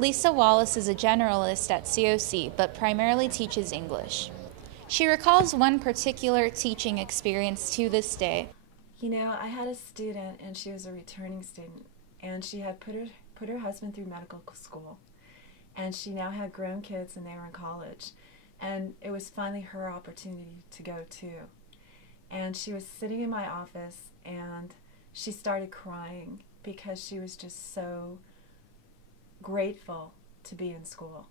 Lisa Wallace is a generalist at COC, but primarily teaches English. She recalls one particular teaching experience to this day. You know, I had a student, and she was a returning student, and she had put her husband through medical school, and she now had grown kids, and they were in college, and it was finally her opportunity to go too. And she was sitting in my office, and she started crying because she was just so grateful to be in school,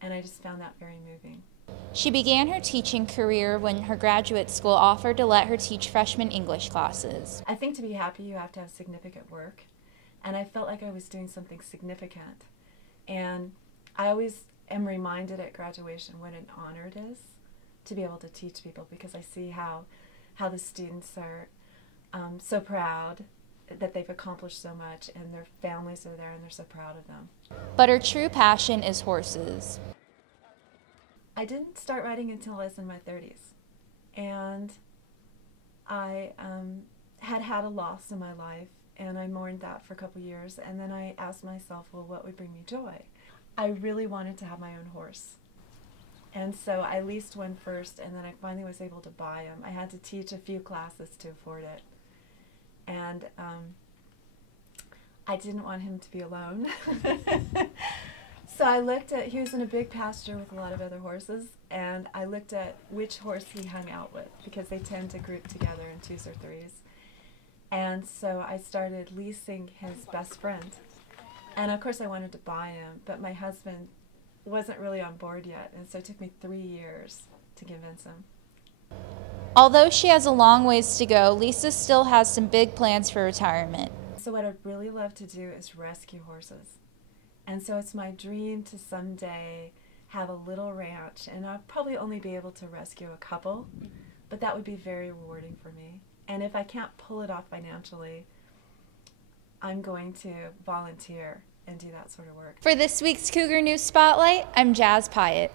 and I just found that very moving. She began her teaching career when her graduate school offered to let her teach freshman English classes. I think to be happy you have to have significant work, and I felt like I was doing something significant. And I always am reminded at graduation what an honor it is to be able to teach people, because I see how the students are so proud that they've accomplished so much, and their families are there and they're so proud of them. But her true passion is horses. I didn't start riding until I was in my 30s, and I had a loss in my life, and I mourned that for a couple years, and then I asked myself, well, what would bring me joy? I really wanted to have my own horse, and so I leased one first, and then I finally was able to buy him. I had to teach a few classes to afford it, and I didn't want him to be alone. So I looked at, he was in a big pasture with a lot of other horses, and I looked at which horse he hung out with, because they tend to group together in twos or threes. And so I started leasing his best friend. And of course I wanted to buy him, but my husband wasn't really on board yet, and so it took me 3 years to convince him. Although she has a long ways to go, Lisa still has some big plans for retirement. So what I'd really love to do is rescue horses. And so it's my dream to someday have a little ranch, and I'll probably only be able to rescue a couple, but that would be very rewarding for me. And if I can't pull it off financially, I'm going to volunteer and do that sort of work. For this week's Cougar News Spotlight, I'm Jazz Piatt.